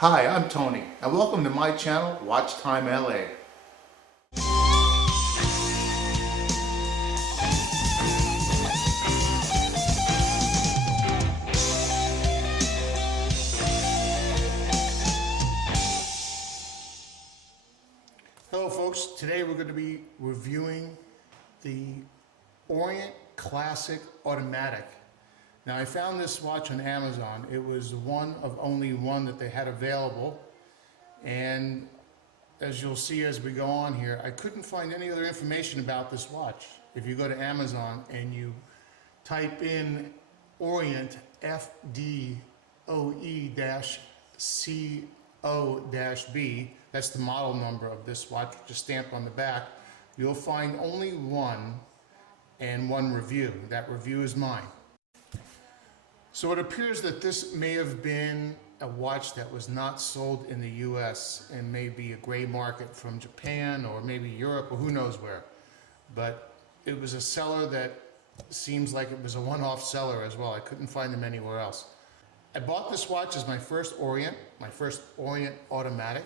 Hi, I'm Tony, and welcome to my channel, Watch Time LA. Hello folks, today we're going to be reviewing the Orient Classic Automatic. Now I found this watch on Amazon. It was one of only one that they had available, and as you'll see as we go on here, I couldn't find any other information about this watch. If you go to Amazon and you type in Orient SFD0E001B0, that's the model number of this watch, just stamped on the back, you'll find only one and one review. That review is mine. So it appears that this may have been a watch that was not sold in the US and may be a gray market from Japan or maybe Europe or who knows where. But it was a seller that seems like it was a one-off seller as well. I couldn't find them anywhere else. I bought this watch as my first Orient automatic,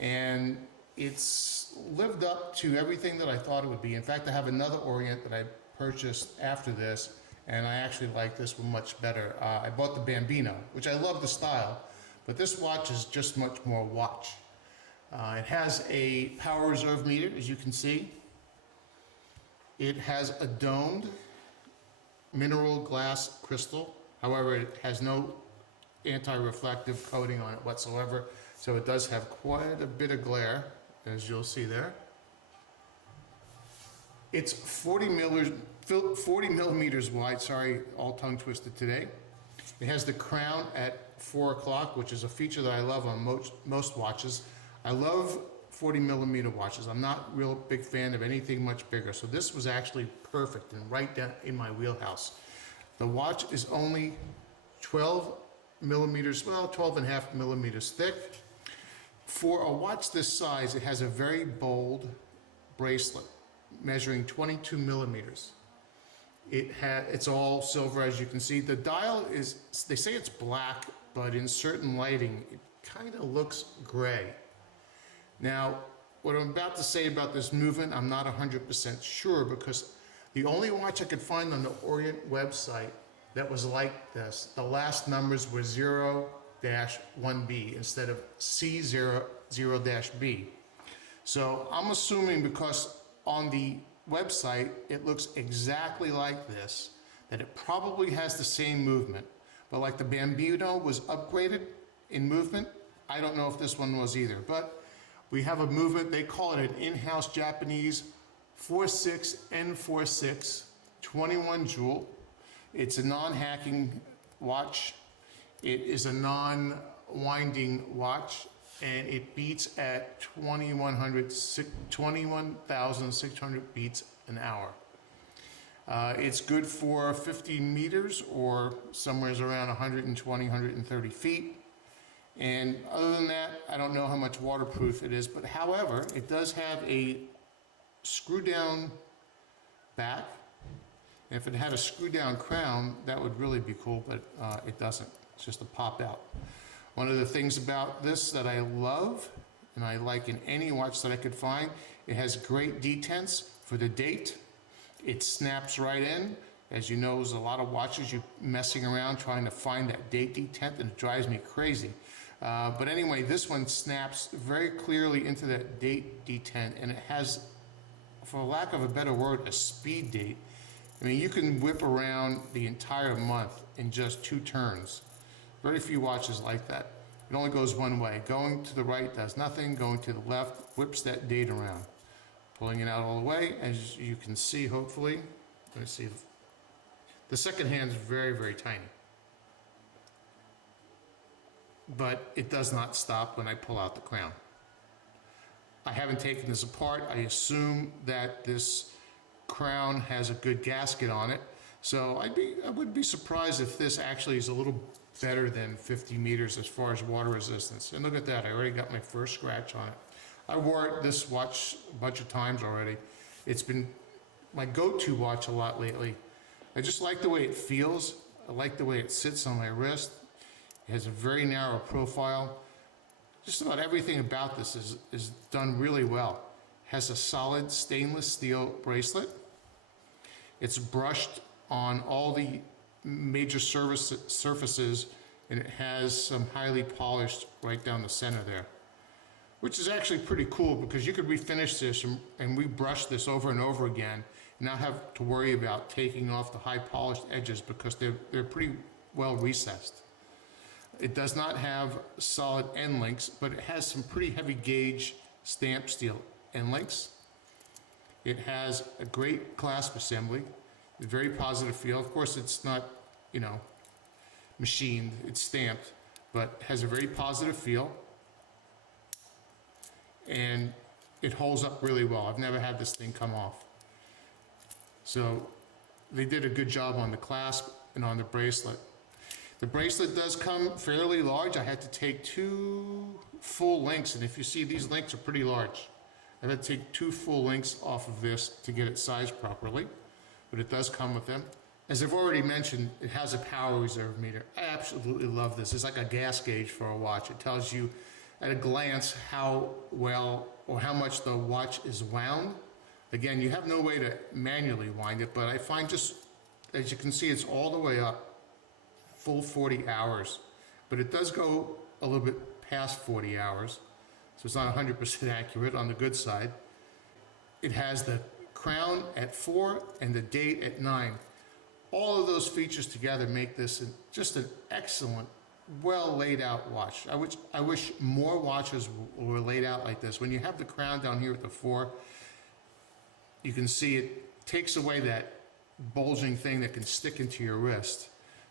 and it's lived up to everything that I thought it would be. In fact, I have another Orient that I purchased after this, and I actually like this one much better. I bought the Bambino, which I love the style, but this watch is just much more watch. It has a power reserve meter, as you can see. It has a domed mineral glass crystal. However, it has no anti-reflective coating on it whatsoever, so it does have quite a bit of glare, as you'll see there. It's 40 millimeters wide, sorry, all tongue twisted today. It has the crown at 4 o'clock, which is a feature that I love on most watches. I love 40 millimeter watches. I'm not a real big fan of anything much bigger, so this was actually perfect and right down in my wheelhouse. The watch is only 12 millimeters, well, 12.5 millimeters thick. For a watch this size, it has a very bold bracelet measuring 22 millimeters. It's all silver, as you can see. The dial is, they say it's black, but in certain lighting, it kind of looks gray. Now, what I'm about to say about this movement, I'm not 100% sure, because the only watch I could find on the Orient website that was like this, the last numbers were 0-1B instead of C0-B. So I'm assuming, because on the website it looks exactly like this, that it probably has the same movement. But like the Bambino was upgraded in movement, I don't know if this one was either. But we have a movement, they call it an in-house Japanese 46N46 21 jewel. It's a non-hacking watch. It is a non-winding watch, and it beats at 21,600 beats an hour. It's good for 50 meters or somewhere around 120, 130 feet. And other than that, I don't know how much waterproof it is, but however, it does have a screw down back. And if it had a screw down crown, that would really be cool, but it doesn't. It's just a pop out. One of the things about this that I love, and I like in any watch that I could find, it has great detents for the date. It snaps right in. As you know, there's a lot of watches you're messing around trying to find that date detent, and it drives me crazy. But anyway, this one snaps very clearly into that date detent, and it has, for lack of a better word, a speed date. I mean, you can whip around the entire month in just 2 turns. Very few watches like that. It only goes one way. Going to the right does nothing. Going to the left whips that date around. Pulling it out all the way, as you can see, hopefully. Let me see. The second hand is very, very tiny. But it does not stop when I pull out the crown. I haven't taken this apart. I assume that this crown has a good gasket on it. So I would be surprised if this actually is a little better than 50 meters as far as water resistance. And look at that, I already got my first scratch on it. I wore this watch a bunch of times already. It's been my go-to watch a lot lately. I just like the way it feels. I like the way it sits on my wrist. It has a very narrow profile. just about everything about this is done really well. Has a solid stainless steel bracelet. It's brushed on all the major surfaces, and it has some highly polished right down the center there, which is actually pretty cool because you could refinish this and rebrush this over and over again and not have to worry about taking off the high polished edges because they're pretty well recessed. It does not have solid end links, but it has some pretty heavy gauge stamped steel end links. It has a great clasp assembly, a very positive feel. Of course, it's not, you know, machined, it's stamped, but has a very positive feel. And it holds up really well. I've never had this thing come off. So they did a good job on the clasp and on the bracelet. The bracelet does come fairly large. I had to take 2 full links, and if you see, these links are pretty large. I had to take 2 full links off of this to get it sized properly, but it does come with them. As I've already mentioned, it has a power reserve meter. I absolutely love this. It's like a gas gauge for a watch. It tells you at a glance how well or how much the watch is wound. Again, you have no way to manually wind it, but I find just, as you can see, it's all the way up, full 40 hours. But it does go a little bit past 40 hours, so it's not 100% accurate on the good side. It has the crown at 4 and the date at 9. All of those features together make this just an excellent, well laid out watch. I wish more watches were laid out like this. When you have the crown down here at the 4, you can see it takes away that bulging thing that can stick into your wrist.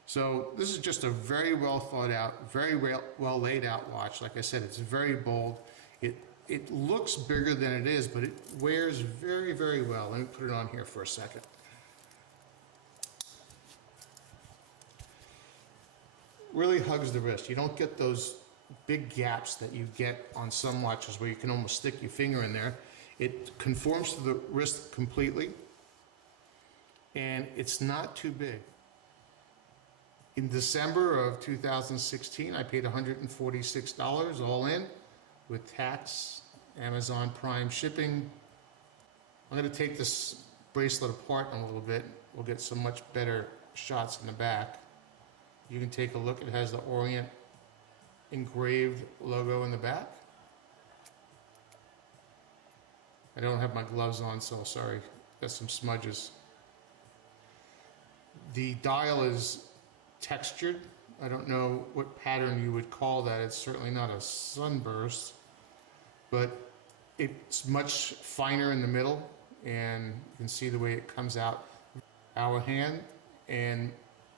So this is just a very well thought out, very well laid out watch. Like I said, it's very bold. It looks bigger than it is, but it wears very, very well. Let me put it on here for a second. Really hugs the wrist. You don't get those big gaps that you get on some watches where you can almost stick your finger in there. It conforms to the wrist completely, and it's not too big. In December of 2016, I paid $146 all in with tax, Amazon Prime shipping. I'm going to take this bracelet apart in a little bit. We'll get some much better shots in the back. You can take a look. It has the Orient engraved logo in the back. I don't have my gloves on, so sorry. Got some smudges. The dial is textured. I don't know what pattern you would call that. It's certainly not a sunburst, but it's much finer in the middle, and you can see the way it comes out. Hour hand and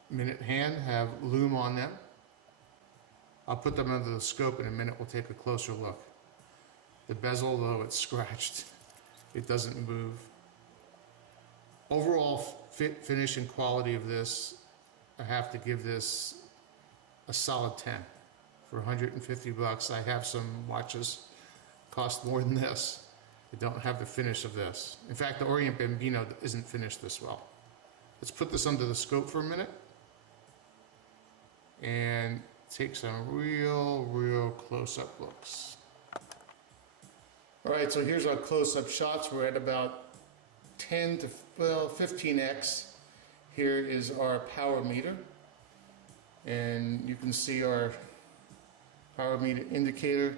minute hand have lume on them. I'll put them under the scope in a minute. We'll take a closer look. The bezel, though it's scratched, it doesn't move. Overall fit, finish, and quality of this, I have to give this a solid 10. For 150 bucks, I have some watches cost more than this. They don't have the finish of this. In fact, the Orient Bambino isn't finished this well. Let's put this under the scope for a minute and take some real close-up looks. All right, so here's our close-up shots. We're at about 10 to 15x. Here is our power meter, and you can see our power meter indicator,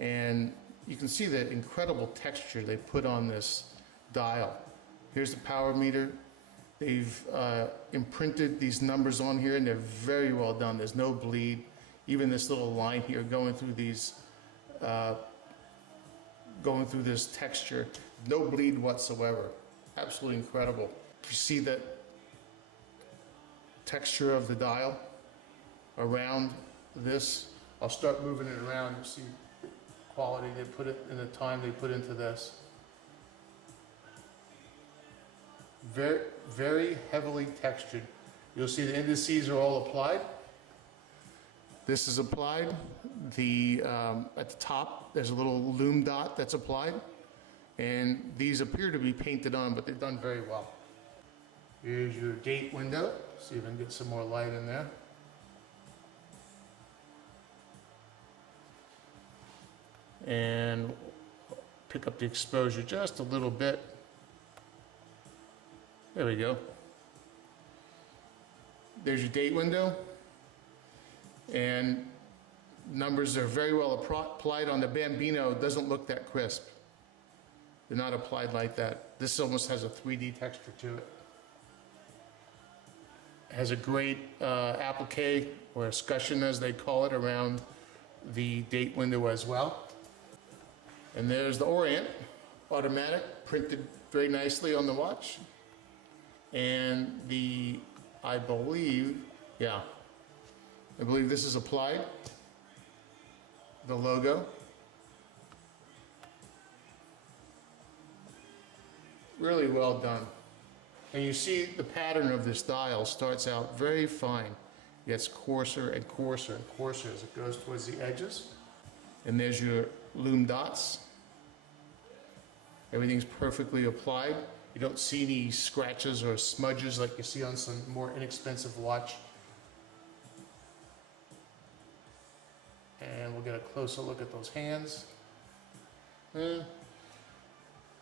and you can see the incredible texture they put on this dial. Here's the power meter. They've imprinted these numbers on here, and they're very well done. There's no bleed. Even this little line here going through these, going through this texture, no bleed whatsoever. Absolutely incredible. You see that texture of the dial around this. I'll start moving it around. You see the quality they put it in, the time they put into this. Very heavily textured. You'll see the indices are all applied. This is applied. At the top, there's a little lume dot that's applied. And these appear to be painted on, but they've done very well. Here's your date window. See if I can get some more light in there. and pick up the exposure just a little bit. There we go. There's your date window, and numbers are very well applied on the Bambino. It doesn't look that crisp. They're not applied like that. This almost has a 3D texture to it. It has a great applique, or escutcheon as they call it, around the date window as well. And there's the Orient automatic, printed very nicely on the watch. And I believe this is applied, the logo. Really well done. And you see the pattern of this dial starts out very fine. It gets coarser and coarser and coarser as it goes towards the edges. And there's your lume dots. Everything's perfectly applied. You don't see any scratches or smudges like you see on some more inexpensive watch. And we'll get a closer look at those hands.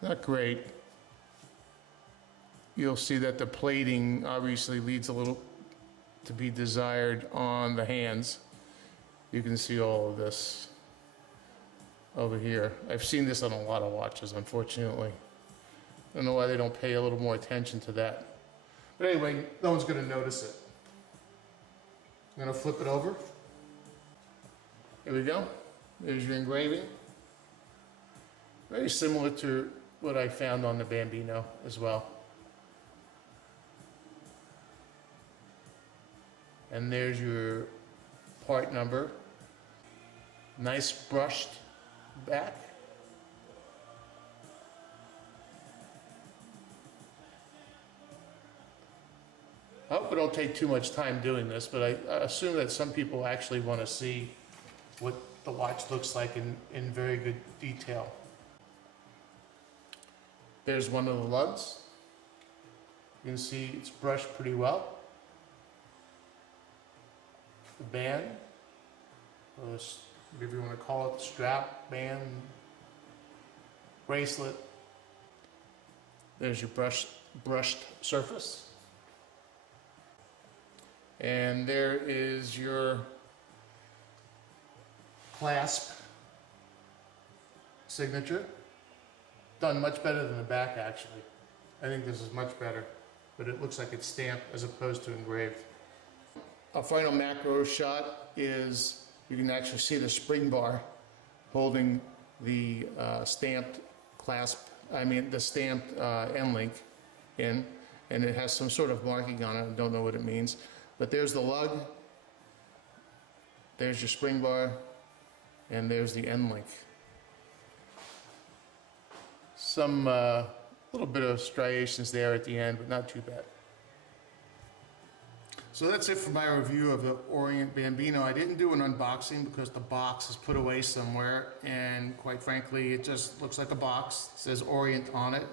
Not great. You'll see that the plating obviously leaves a little to be desired on the hands. You can see all of this over here. I've seen this on a lot of watches, unfortunately. I don't know why they don't pay a little more attention to that. But anyway, no one's going to notice it. I'm going to flip it over. Here we go. There's your engraving. Very similar to what I found on the Bambino as well. And there's your part number. Nice brushed back. I hope we don't take too much time doing this, but I assume that some people actually want to see what the watch looks like in very good detail. There's one of the lugs. You can see it's brushed pretty well. The band, or whatever you want to call it, strap, band, bracelet. There's your brushed surface. And there is your clasp signature. Done much better than the back, actually. I think this is much better, but it looks like it's stamped as opposed to engraved. A final macro shot is you can actually see the spring bar holding the stamped clasp, the stamped end link in, and it has some sort of marking on it. I don't know what it means. But there's the lug, there's your spring bar, and there's the end link. Some little bit of striations there at the end, but not too bad. So that's it for my review of the Orient Bambino. I didn't do an unboxing because the box is put away somewhere, and quite frankly, it just looks like a box. It says Orient on it.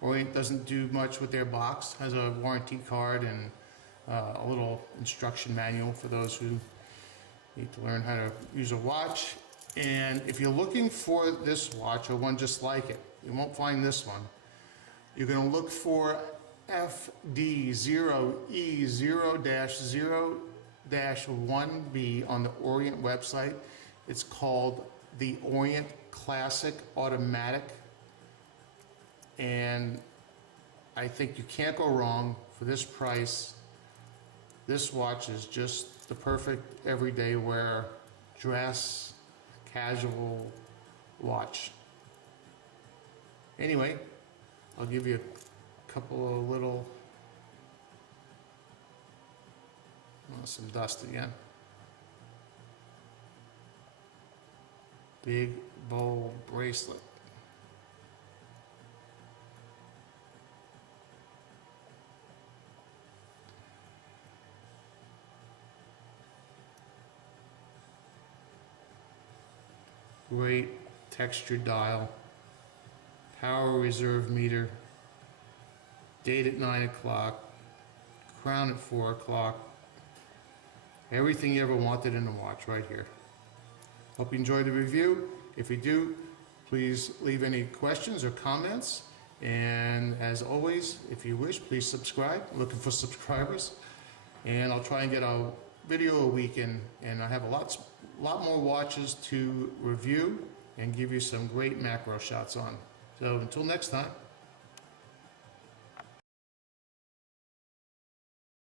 Orient doesn't do much with their box. It has a warranty card and a little instruction manual for those who need to learn how to use a watch. And if you're looking for this watch or one just like it, you won't find this one. You're going to look for SFD0E001B on the Orient website. It's called the Orient Classic Automatic. And I think you can't go wrong for this price. This watch is just the perfect everyday wear, dress, casual watch. Anyway, I'll give you a couple of little, some dust again. Big, bold bracelet. Great textured dial, power reserve meter, date at 9 o'clock, crown at 4 o'clock, everything you ever wanted in a watch right here. Hope you enjoyed the review. If you do, please leave any questions or comments. And as always, if you wish, please subscribe. Looking for subscribers. And I'll try and get a video a week in, and I have a lot more watches to review and give you some great macro shots on. So until next time.